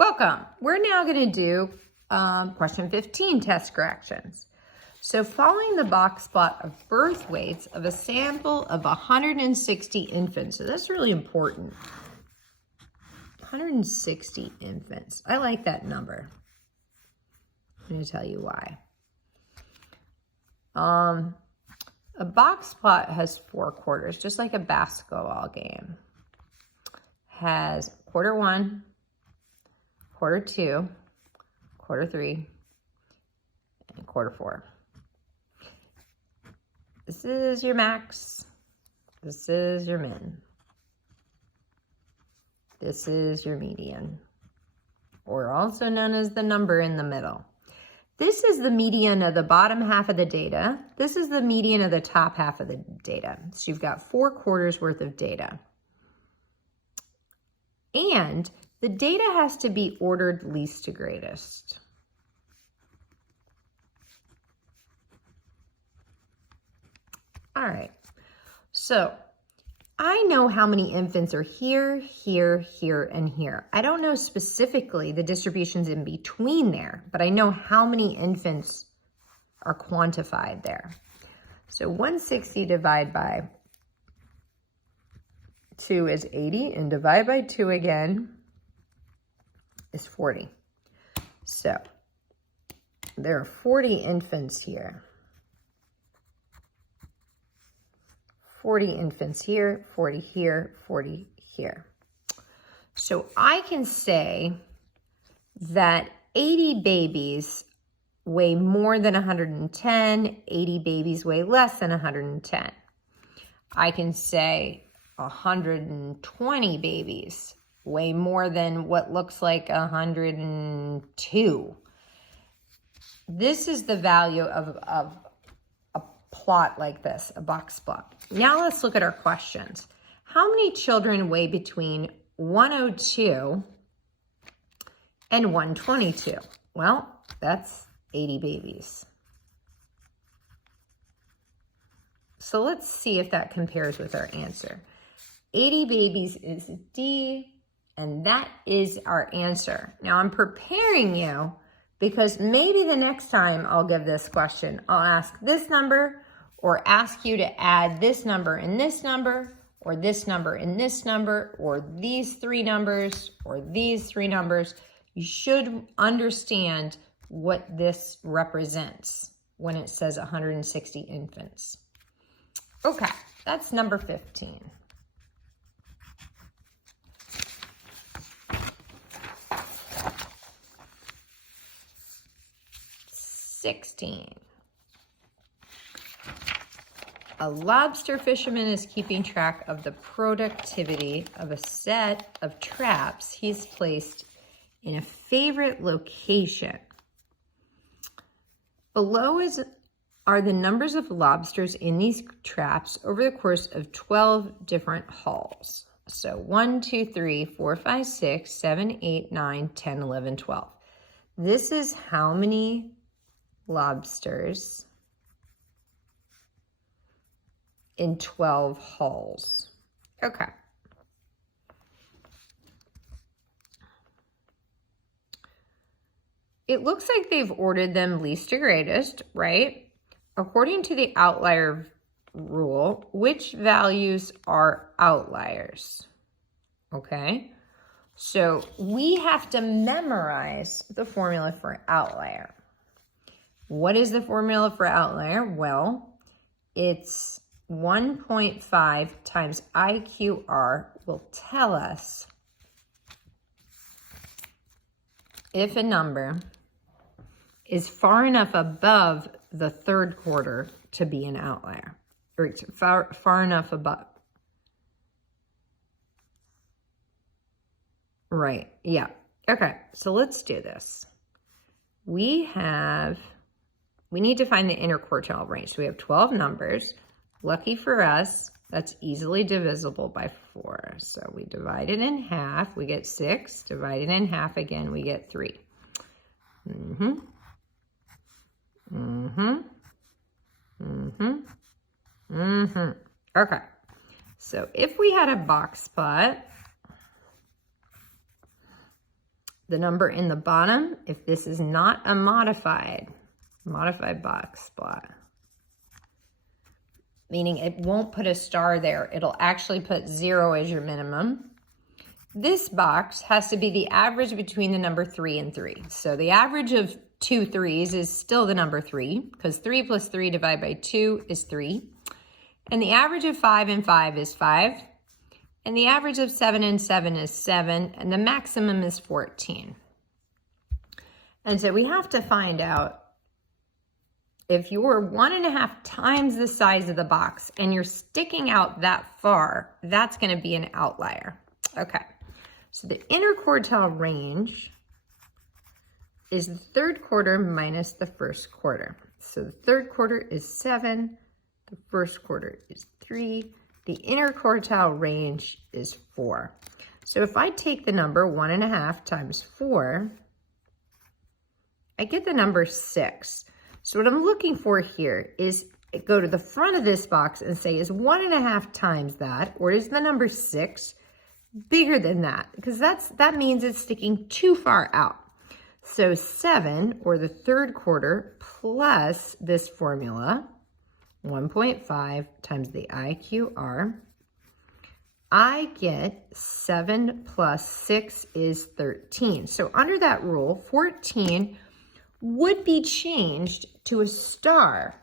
Welcome. We're now going to do question 15, test corrections. So following the box plot of birth weights of a sample of 160 infants. So that's really important. 160 infants. I like that number. I'm going to tell you why. A box plot has 4 quarters, just like a basketball game. Has quarter 1, quarter 2, quarter 3, and quarter 4. This is your max. This is your min. This is your median, or also known as the number in the middle. This is the median of the bottom half of the data. This is the median of the top half of the data. So you've got 4 quarters worth of data. And the data has to be ordered least to greatest. All right, so I know how many infants are here, here, here, and here. I don't know specifically the distributions in between there, but I know how many infants are quantified there. So 160 divided by 2 is 80, and divide by 2 again is 40. So there are 40 infants here. 40 infants here, 40 here, 40 here. So I can say that 80 babies weigh more than 110, 80 babies weigh less than 110. I can say 120 babies weigh more than what looks like 102. This is the value of a plot like this, a box plot. Now let's look at our questions. How many children weigh between 102 and 122? Well, that's 80 babies. So let's see if that compares with our answer. 80 babies is D, and that is our answer. Now I'm preparing you because maybe the next time I'll give this question, I'll ask this number or ask you to add this number and this number, or this number and this number, or these 3 numbers, or these 3 numbers. You should understand what this represents when it says 160 infants. Okay, that's number 15. A lobster fisherman is keeping track of the productivity of a set of traps he's placed in a favorite location. Below are the numbers of lobsters in these traps over the course of 12 different hauls. So 1, 2, 3, 4, 5, 6, 7, 8, 9, 10, 11, 12. This is how many lobsters in 12 hauls. Okay. It looks like they've ordered them least to greatest, right? According to the outlier rule, which values are outliers? Okay. So we have to memorize the formula for outlier. What is the formula for outlier? Well, it's 1.5 times IQR will tell us if a number is far enough above the 3rd quarter to be an outlier, or it's far enough above. Right, yeah. Okay, so let's do this. We need to find the interquartile range. So we have 12 numbers. Lucky for us, that's easily divisible by 4. So we divide it in half, we get 6. Divide it in half again, we get 3. Okay, so if we had a box plot the number in the bottom, if this is not a modified box plot, meaning it won't put a star there, it'll actually put 0 as your minimum. This box has to be the average between the number 3 and 3. So the average of 2 3s is still the number 3, because 3 plus 3 divided by 2 is 3. And the average of 5 and 5 is 5. And the average of 7 and 7 is 7. And the maximum is 14. And so we have to find out if you're 1.5 times the size of the box and you're sticking out that far, that's going to be an outlier. Okay, so the interquartile range is the third quarter minus the first quarter. So the third quarter is 7, the first quarter is 3, the interquartile range is 4. So if I take the number 1.5 times 4, I get the number 6. So what I'm looking for here is go to the front of this box and say, is 1.5 times that, or is the number 6 bigger than that? Because that means it's sticking too far out. So 7, or the third quarter, plus this formula, 1.5 times the IQR, I get 7 plus 6 is 13. So under that rule, 14 would be changed to a star.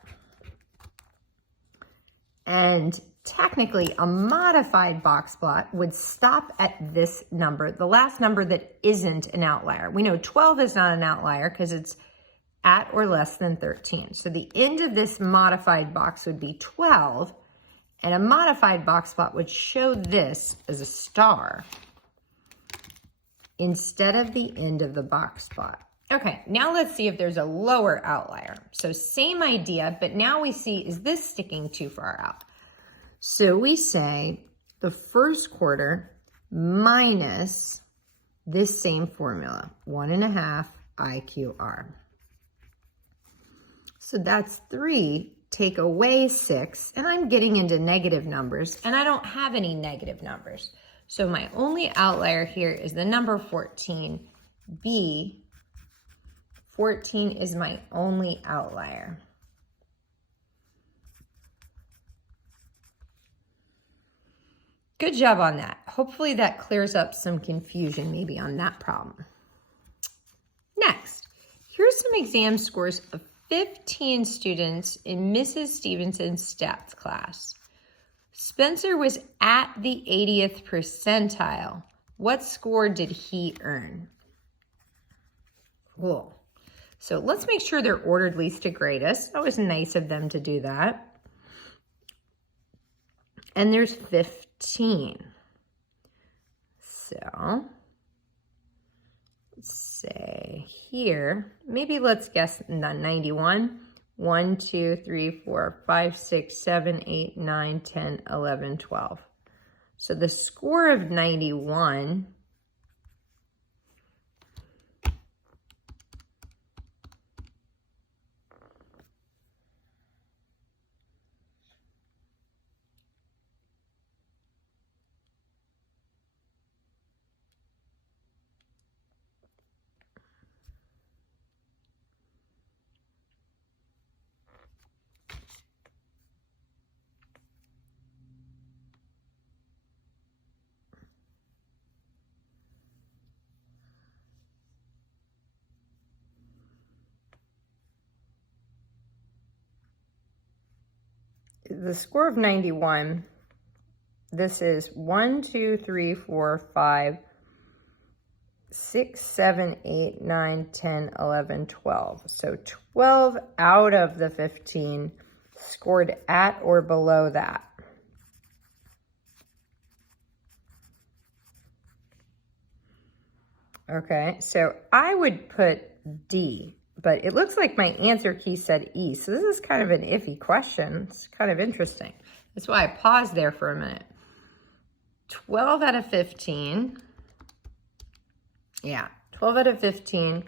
And technically, a modified box plot would stop at this number, the last number that isn't an outlier. We know 12 is not an outlier because it's at or less than 13. So the end of this modified box would be 12, and a modified box plot would show this as a star instead of the end of the box plot. Okay, now let's see if there's a lower outlier. So same idea, but now we see, is this sticking too far out? So we say the first quarter minus this same formula, 1.5 IQR. So that's 3, take away 6, and I'm getting into negative numbers, and I don't have any negative numbers. So my only outlier here is the number 14. B, 14 is my only outlier. Good job on that. Hopefully that clears up some confusion maybe on that problem. Next, here's some exam scores of 15 students in Mrs. Stevenson's stats class. Spencer was at the 80th percentile. What score did he earn? Cool. So let's make sure they're ordered least to greatest. That was nice of them to do that. And there's 15. So let's say here, maybe let's guess 91. 1, 2, 3, 4, 5, 6, 7, 8, 9, 10, 11, 12. So the score of 91 the score of 91, this is 1, 2, 3, 4, 5, 6, 7, 8, 9, 10, 11, 12. So 12 out of the 15 scored at or below that. Okay, so I would put D. But it looks like my answer key said E. So this is kind of an iffy question. It's kind of interesting. That's why I paused there for a minute. 12 out of 15. Yeah, 12 out of 15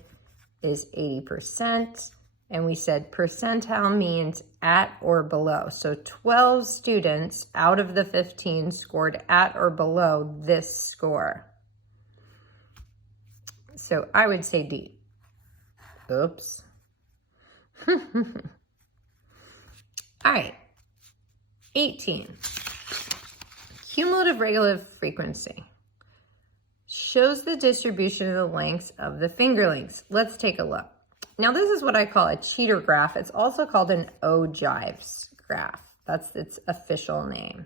is 80%. And we said percentile means at or below. So 12 students out of the 15 scored at or below this score. So I would say D. Oops. All right. 18. Cumulative regulative frequency shows the distribution of the lengths of the finger lengths. Let's take a look. Now this is what I call a cheater graph. It's also called an Ogive graph. That's its official name.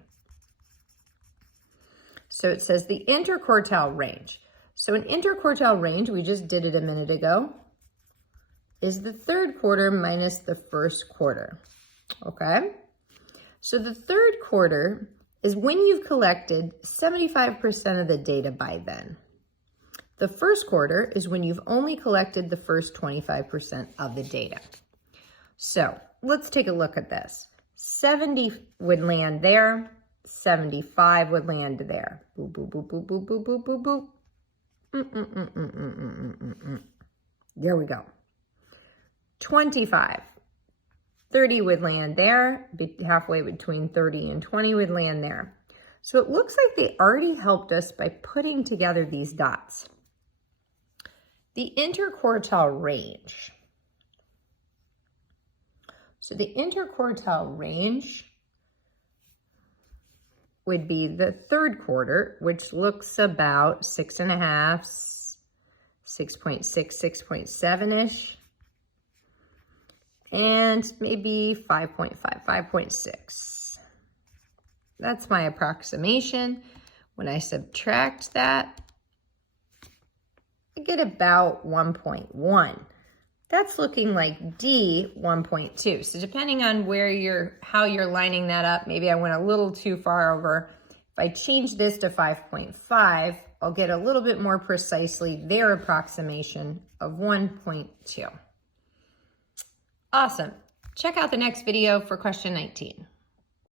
So it says the interquartile range. So an interquartile range, we just did it a minute ago, is the third quarter minus the first quarter, okay? So the third quarter is when you've collected 75% of the data by then. The first quarter is when you've only collected the first 25% of the data. So let's take a look at this. 70 would land there, 75 would land there. Boop, boop, boop, boop, boop, boop, boop, boop, boop. There we go. 25. 30 would land there, halfway between 30 and 20 would land there. So it looks like they already helped us by putting together these dots. The interquartile range. So the interquartile range would be the third quarter, which looks about 6.5, 6.6, 6.7-ish. And maybe 5.5, 5.6. That's my approximation. When I subtract that, I get about 1.1. That's looking like D 1.2. So depending on how you're lining that up, maybe I went a little too far over. If I change this to 5.5, I'll get a little bit more precisely their approximation of 1.2. Awesome. Check out the next video for question 19.